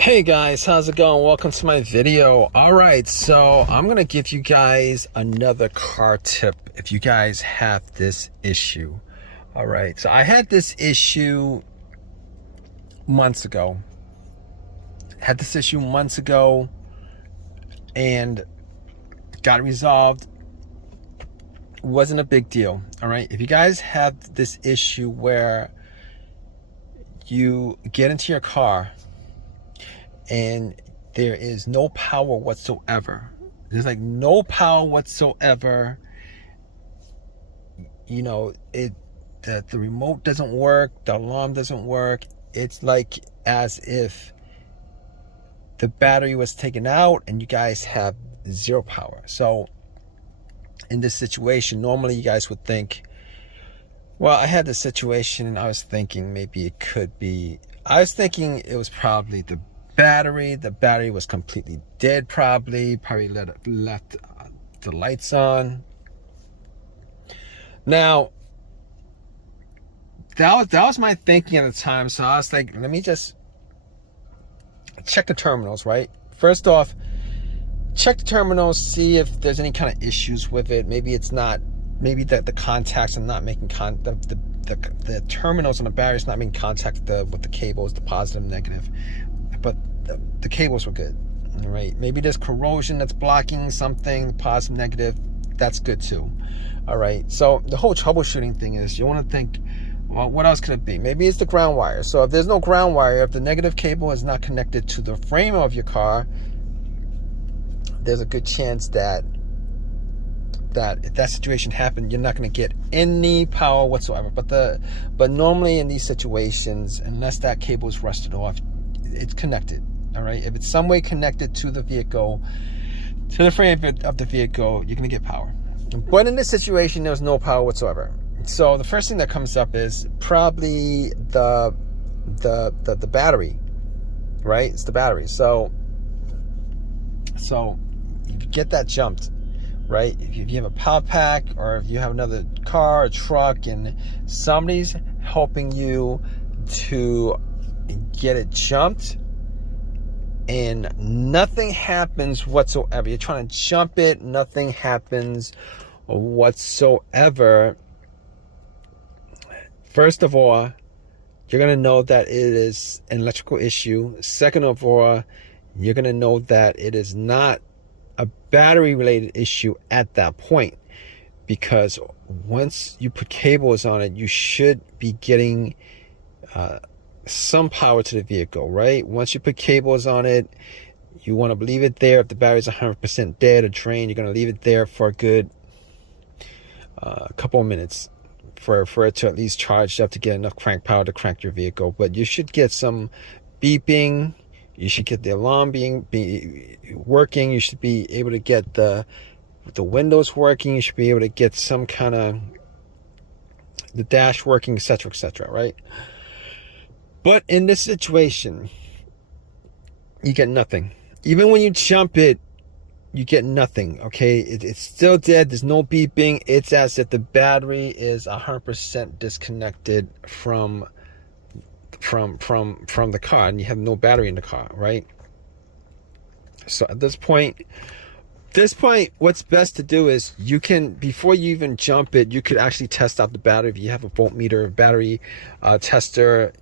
Hey guys, how's it going? Welcome to my video. Alright, so I'm gonna give you guys another car tip if you guys have this issue. Alright, so I had this issue months ago. And got it resolved. Wasn't a big deal. Alright, if you guys have this issue where you get into your car and there is no power whatsoever. There's like no power whatsoever. You know, the remote doesn't work, the alarm doesn't work. It's like as if the battery was taken out and you guys have zero power. So in this situation, normally you guys would think, well, I had this situation and I was thinking maybe it could be, I was thinking it was probably the battery was completely dead, probably left the lights on. Now that was my thinking at the time, so I was like, let me just check the terminals. Right, first off, check the terminals, see if there's any kind of issues with it. Maybe it's not, maybe the contacts are not making the terminals on the battery is not making contact with the cables, the positive and negative, but the cables were good. All right, maybe there's corrosion that's blocking something, the positive, negative, that's good too. All right, so the whole troubleshooting thing is, you want to think, well, what else could it be? Maybe it's the ground wire. So if there's no ground wire, if the negative cable is not connected to the frame of your car, there's a good chance that if that situation happened, you're not going to get any power whatsoever. But normally in these situations, unless that cable is rusted off, it's connected. All right, if it's some way connected to the vehicle, to the frame of the vehicle, you're going to get power. But in this situation, there's no power whatsoever. So the first thing that comes up is probably the battery, right? It's the battery. So you get that jumped, right? If you have a power pack, or if you have another car or truck and somebody's helping you to get it jumped and nothing happens whatsoever, you're trying to jump it, nothing happens whatsoever, first of all, you're going to know that it is an electrical issue. Second of all, you're going to know that it is not a battery related issue at that point, because once you put cables on it, you should be getting some power to the vehicle, right? Once you put cables on it, you want to leave it there. If the battery's 100% dead or drained, you're going to leave it there for a good couple of minutes for it to at least charge up to get enough crank power to crank your vehicle. But you should get some beeping. You should get the alarm be working. You should be able to get the windows working. You should be able to get some kind of the dash working, etc., right? But in this situation, you get nothing. Even when you jump it, you get nothing. Okay, it's still dead. There's no beeping. It's as if the battery is 100% disconnected from the car, and you have no battery in the car, right? So at this point, what's best to do is, you can, before you even jump it, you could actually test out the battery. If you have a voltmeter battery tester,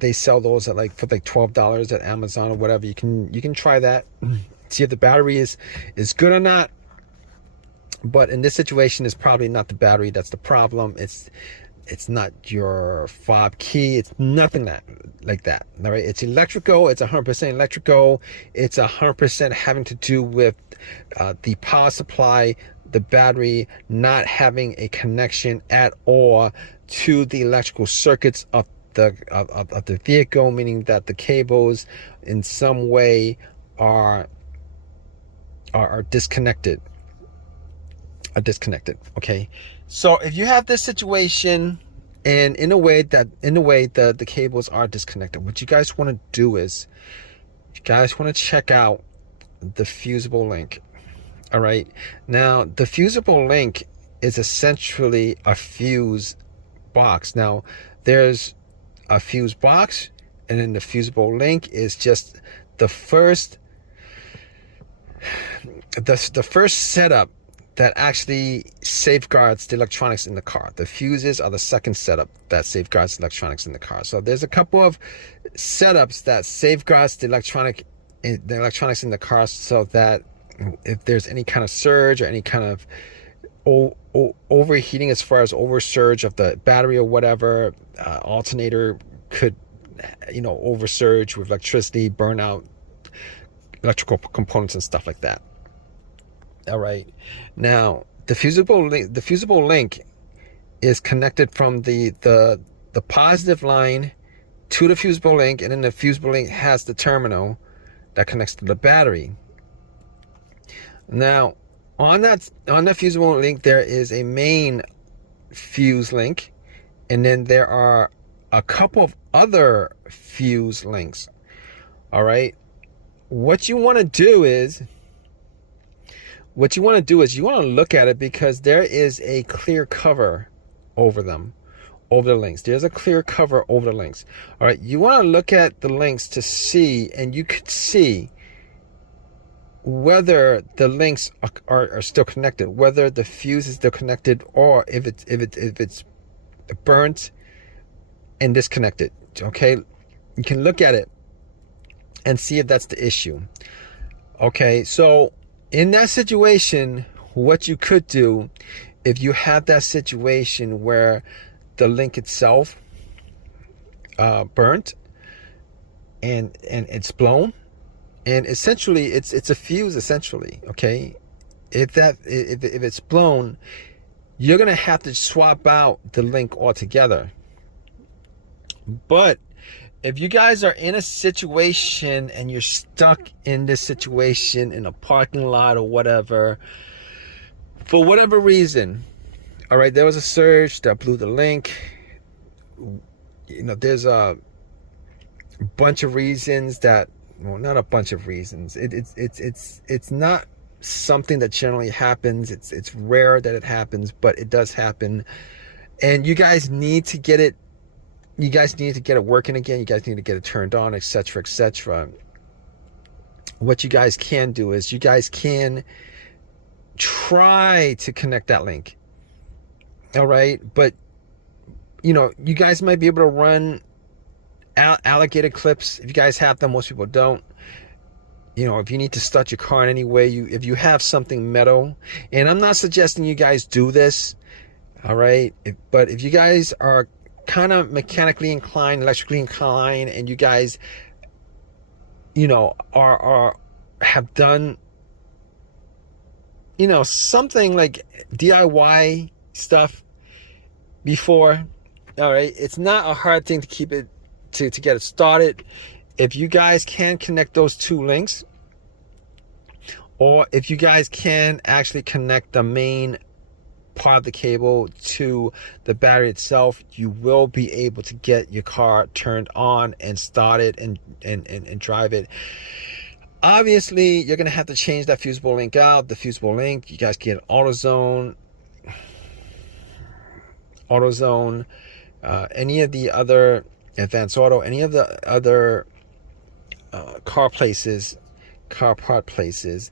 they sell those for like $12 at Amazon or whatever. You can try that, see if the battery is good or not. But in this situation, it's probably not the battery that's the problem. It's not your fob key. It's nothing like that. All right, it's electrical. It's 100% electrical. It's 100% having to do with the power supply, the battery not having a connection at all to the electrical circuits of the vehicle, meaning that the cables in some way are disconnected. Okay, so if you have this situation, and in a way the cables are disconnected, what you guys want to do is, you guys want to check out the fusible link. All right, now the fusible link is essentially a fuse box. Now there's a fuse box and then the fusible link is just the first setup that actually safeguards the electronics in the car. The fuses are the second setup that safeguards the electronics in the car. So there's a couple of setups that safeguards the electronics in the car, so that if there's any kind of surge or any kind of overheating, as far as oversurge of the battery or whatever, alternator could, oversurge with electricity, burn out electrical components and stuff like that. All right. Now, the fusible link is connected from the positive line to the fusible link, and then the fusible link has the terminal that connects to the battery. Now, on that fusible link, there is a main fuse link, and then there are a couple of other fuse links. All right. What you want to do is you want to look at it, because there is a clear cover over them, over the links. There's a clear cover over the links. All right. You want to look at the links to see, and you could see whether the links are still connected, whether the fuse is still connected, or if it's burnt and disconnected. Okay. You can look at it and see if that's the issue. Okay, so in that situation, what you could do, if you have that situation where the link itself burnt and it's blown, and essentially it's a fuse essentially. Okay, if it's blown, you're gonna have to swap out the link altogether. But if you guys are in a situation and you're stuck in this situation in a parking lot or whatever, for whatever reason, all right, there was a surge that blew the link. There's a bunch of reasons that, well, not a bunch of reasons. It's not something that generally happens. It's rare that it happens, but it does happen, and you guys need to get it. You guys need to get it working again. You guys need to get it turned on, etc., etc. What you guys can do is you guys can try to connect that link. All right. But, you guys might be able to run alligator clips. If you guys have them, most people don't. If you need to start your car in any way, if you have something metal, and I'm not suggesting you guys do this. All right. But if you guys are kind of mechanically inclined, electrically inclined, and you guys, have done, something like DIY stuff before, all right, it's not a hard thing to keep it, to get it started. If you guys can connect those two links, or if you guys can actually connect the main part of the cable to the battery itself, you will be able to get your car turned on and started and drive it. Obviously, you're going to have to change that fusible link out. The fusible link, you guys get AutoZone, any of the other Advanced Auto, any of the other car part places.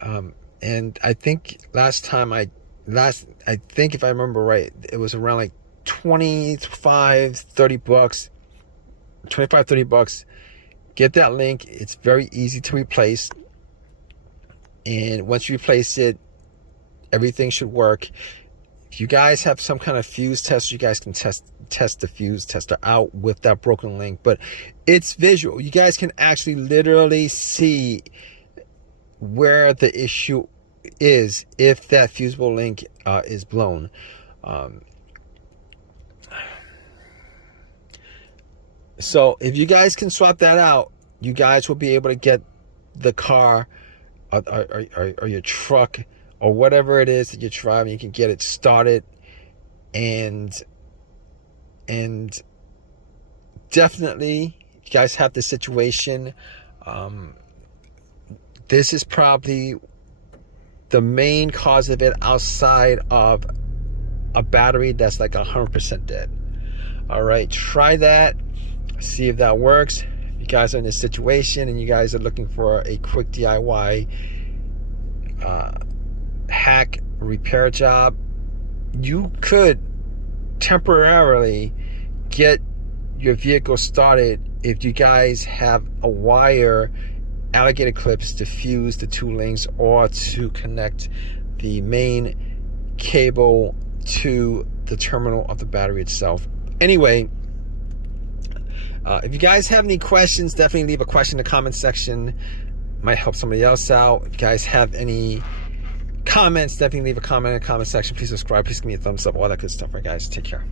And I think I think if I remember right, it was around like $25-30. Get that link. It's very easy to replace. And once you replace it, everything should work. If you guys have some kind of fuse tester, you guys can test the fuse tester out with that broken link. But it's visual. You guys can actually literally see where the issue is if that fusible link is blown. So if you guys can swap that out, you guys will be able to get the car or your truck or whatever it is that you're driving. You can get it started, and definitely you guys have this situation. This is probably the main cause of it, outside of a battery that's like 100% dead. All right, try that. See if that works. If you guys are in this situation and you guys are looking for a quick DIY hack repair job, you could temporarily get your vehicle started if you guys have a wire alligator clips to fuse the two links or to connect the main cable to the terminal of the battery itself. Anyway, if you guys have any questions, definitely leave a question in the comment section. Might help somebody else out. If you guys have any comments, definitely leave a comment in the comment section. Please subscribe. Please give me a thumbs up. All that good stuff. All right, guys. Take care.